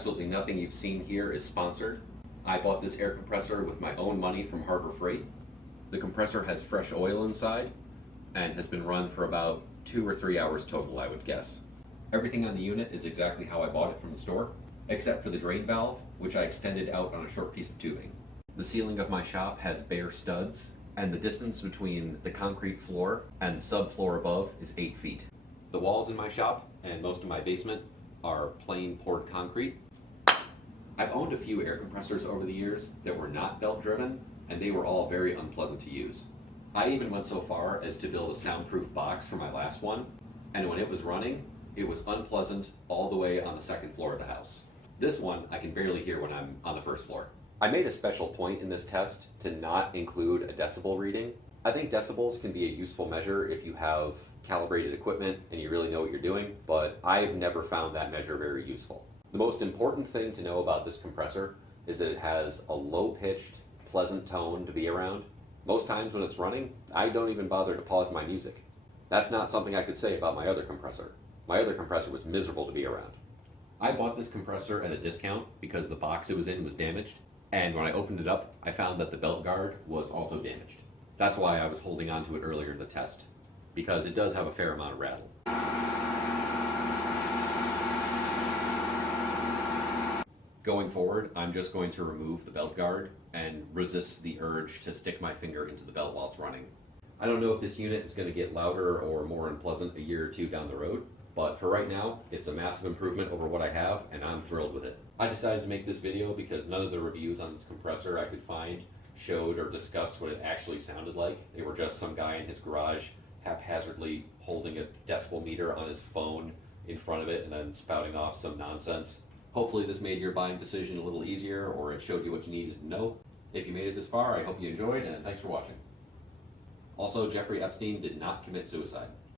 Absolutely nothing you've seen here is sponsored. I bought this air compressor with my own money from Harbor Freight. The compressor has fresh oil inside and has been run for about 2 or 3 hours total, I would guess. Everything on the unit is exactly how I bought it from the store, except for the drain valve, which I extended out on a short piece of tubing. The ceiling of my shop has bare studs, and the distance between the concrete floor and the subfloor above is 8 feet. The walls in my shop and most of my basement are plain poured concrete. I've owned a few air compressors over the years that were not belt driven, and they were all very unpleasant to use. I even went so far as to build a soundproof box for my last one, and when it was running, it was unpleasant all the way on the second floor of the house. This one I can barely hear when I'm on the first floor. I made a special point in this test to not include a decibel reading. I think decibels can be a useful measure if you have calibrated equipment and you really know what you're doing, but I've never found that measure very useful. The most important thing to know about this compressor is that it has a low-pitched, pleasant tone to be around. Most times when it's running, I don't even bother to pause my music. That's not something I could say about my other compressor. My other compressor was miserable to be around. I bought this compressor at a discount because the box it was in was damaged, and when I opened it up, I found that the belt guard was also damaged. That's why I was holding on to it earlier in the test, because it does have a fair amount of rattle. Going forward, I'm just going to remove the belt guard and resist the urge to stick my finger into the belt while it's running. I don't know if this unit is going to get louder or more unpleasant a year or two down the road, but for right now, it's a massive improvement over what I have, and I'm thrilled with it. I decided to make this video because none of the reviews on this compressor I could find showed or discussed what it actually sounded like. They were just some guy in his garage haphazardly holding a decibel meter on his phone in front of it and then spouting off some nonsense. Hopefully this made your buying decision a little easier, or it showed you what you needed to know. If you made it this far, I hope you enjoyed, and thanks for watching. Also, Jeffrey Epstein did not commit suicide.